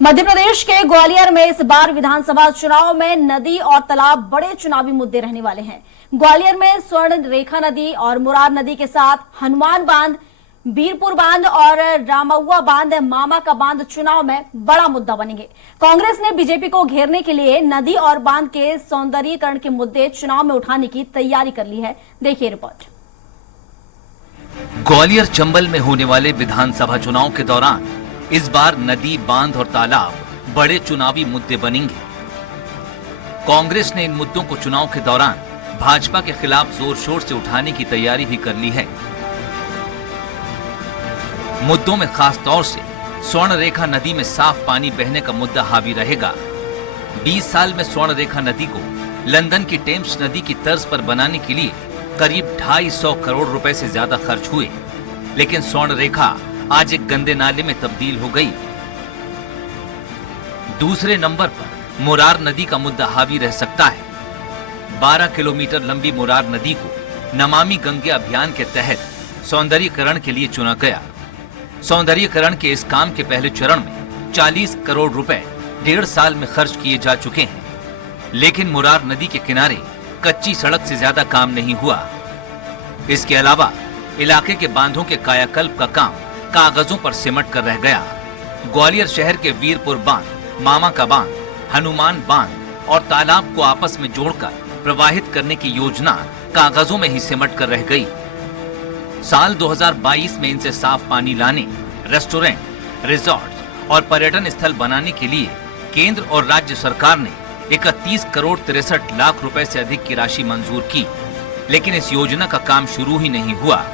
मध्य प्रदेश के ग्वालियर में इस बार विधानसभा चुनाव में नदी और तालाब बड़े चुनावी मुद्दे रहने वाले हैं। ग्वालियर में स्वर्ण रेखा नदी और मुरार नदी के साथ हनुमान बांध, बीरपुर बांध और रामौआ बांध, मामा का बांध चुनाव में बड़ा मुद्दा बनेंगे। कांग्रेस ने बीजेपी को घेरने के लिए नदी और बांध के सौंदर्यीकरण के मुद्दे चुनाव में उठाने की तैयारी कर ली है। देखिए रिपोर्ट। ग्वालियर चंबल में होने वाले विधानसभा चुनाव के दौरान इस बार नदी, बांध और तालाब बड़े चुनावी मुद्दे बनेंगे। कांग्रेस ने इन मुद्दों को चुनाव के दौरान भाजपा के खिलाफ जोर शोर से उठाने की तैयारी भी कर ली है। मुद्दों में खास तौर से स्वर्ण रेखा नदी में साफ पानी बहने का मुद्दा हावी रहेगा। 20 साल में स्वर्ण रेखा नदी को लंदन की टेम्स नदी की तर्ज पर बनाने के लिए करीब 250 करोड़ रुपए से ज्यादा खर्च हुए, लेकिन स्वर्ण रेखा आज एक गंदे नाले में तब्दील हो गई। दूसरे नंबर पर मुरार नदी का मुद्दा हावी रह सकता है। 12 किलोमीटर लंबी मुरार नदी को नमामि गंगे अभियान के तहत सौंदर्यीकरण के लिए चुना गया। सौंदर्यीकरण के इस काम के पहले चरण में 40 करोड़ रुपए 1.5 साल में खर्च किए जा चुके हैं, लेकिन मुरार नदी के किनारे कच्ची सड़क से ज्यादा काम नहीं हुआ। इसके अलावा इलाके के बांधों के कायाकल्प का काम कागजों पर सिमट कर रह गया। ग्वालियर शहर के वीरपुर बांध, मामा का बांध, हनुमान बांध और तालाब को आपस में जोड़कर प्रवाहित करने की योजना कागजों में ही सिमट कर रह गई। साल 2022 में इनसे साफ पानी लाने, रेस्टोरेंट, रिजॉर्ट और पर्यटन स्थल बनाने के लिए केंद्र और राज्य सरकार ने 31 करोड़ 63 लाख रुपए से अधिक की राशि मंजूर की, लेकिन इस योजना का काम शुरू ही नहीं हुआ।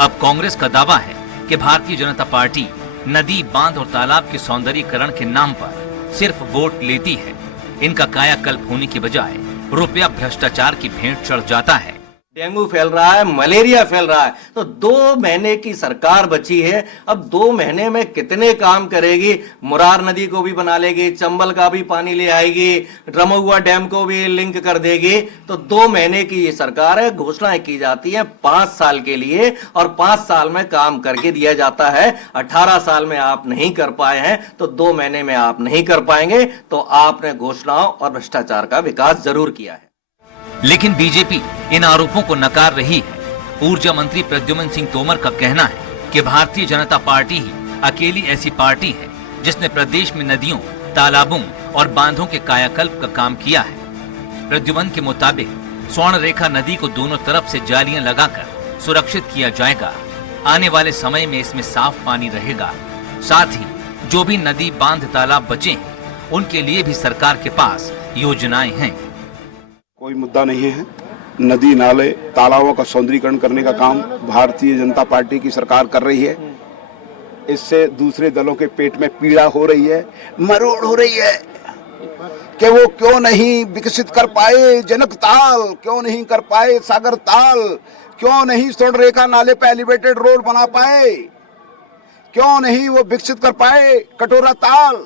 अब कांग्रेस का दावा है कि भारतीय जनता पार्टी नदी, बांध और तालाब के सौंदर्यीकरण के नाम पर सिर्फ वोट लेती है। इनका कायाकल्प होने की बजाय रुपया भ्रष्टाचार की भेंट चढ़ जाता है। डेंगू फैल रहा है, मलेरिया फैल रहा है, तो 2 महीने की सरकार बची है। अब 2 महीने में कितने काम करेगी? मुरार नदी को भी बना लेगी, चंबल का भी पानी ले आएगी, रमौआ डैम को भी लिंक कर देगी। तो 2 महीने की ये सरकार है। घोषणाएं की जाती है 5 साल के लिए और 5 साल में काम करके दिया जाता है। 18 साल में आप नहीं कर पाए हैं तो 2 महीने में आप नहीं कर पाएंगे। तो आपने घोषणाओं और भ्रष्टाचार का विकास जरूर किया है। लेकिन बीजेपी इन आरोपों को नकार रही है। ऊर्जा मंत्री प्रद्युम्न सिंह तोमर का कहना है कि भारतीय जनता पार्टी ही अकेली ऐसी पार्टी है जिसने प्रदेश में नदियों, तालाबों और बांधों के कायाकल्प का काम किया है। प्रद्युम्न के मुताबिक स्वर्ण रेखा नदी को दोनों तरफ से जालियां लगाकर सुरक्षित किया जाएगा। आने वाले समय में इसमें साफ पानी रहेगा। साथ ही जो भी नदी, बांध, तालाब बचे हैं उनके लिए भी सरकार के पास योजनाएं हैं। कोई मुद्दा नहीं है। नदी, नाले, तालाबों का सौंदर्यीकरण करने का काम भारतीय जनता पार्टी की सरकार कर रही है। इससे दूसरे दलों के पेट में पीड़ा हो रही है, मरोड़ हो रही है कि वो क्यों नहीं विकसित कर पाए जनक ताल, क्यों नहीं कर पाए सागर ताल, क्यों नहीं स्वर्ण रेखा नाले पे एलिवेटेड रोड बना पाए, क्यों नहीं वो विकसित कर पाए कटोरा ताल।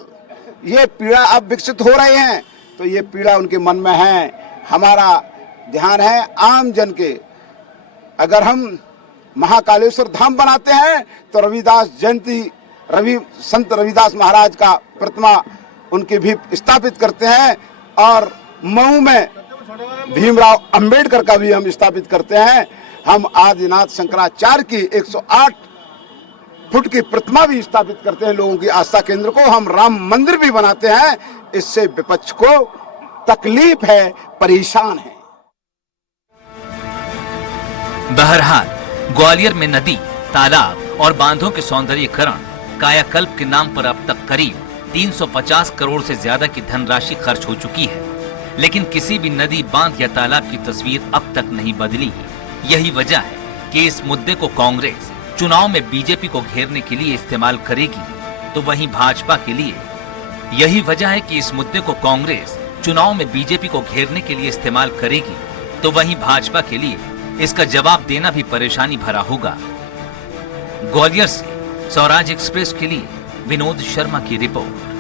ये पीड़ा अब विकसित हो रहे हैं तो ये पीड़ा उनके मन में है। हमारा ध्यान है आम जन के। अगर हम महाकालेश्वर धाम बनाते हैं तो रविदास जयंती, संत रविदास महाराज का प्रतिमा उनके भी स्थापित करते हैं और मऊ में भीमराव अंबेडकर का भी हम स्थापित करते हैं। हम आदिनाथ शंकराचार्य की 108 फुट की प्रतिमा भी स्थापित करते हैं। लोगों की आस्था केंद्र को हम राम मंदिर भी बनाते हैं। इससे विपक्ष को तकलीफ है, परेशान है। बहरहाल ग्वालियर में नदी, तालाब और बांधों के सौंदर्यीकरण, कायाकल्प के नाम पर अब तक करीब 350 करोड़ से ज्यादा की धनराशि खर्च हो चुकी है, लेकिन किसी भी नदी, बांध या तालाब की तस्वीर अब तक नहीं बदली। यही वजह है कि इस मुद्दे को कांग्रेस चुनाव में बीजेपी को घेरने के लिए इस्तेमाल करेगी, तो वहीं भाजपा के लिए यही वजह है कि इस मुद्दे को कांग्रेस चुनाव में बीजेपी को घेरने के लिए इस्तेमाल करेगी, तो वहीं भाजपा के लिए इसका जवाब देना भी परेशानी भरा होगा। ग्वालियर से स्वराज एक्सप्रेस के लिए विनोद शर्मा की रिपोर्ट।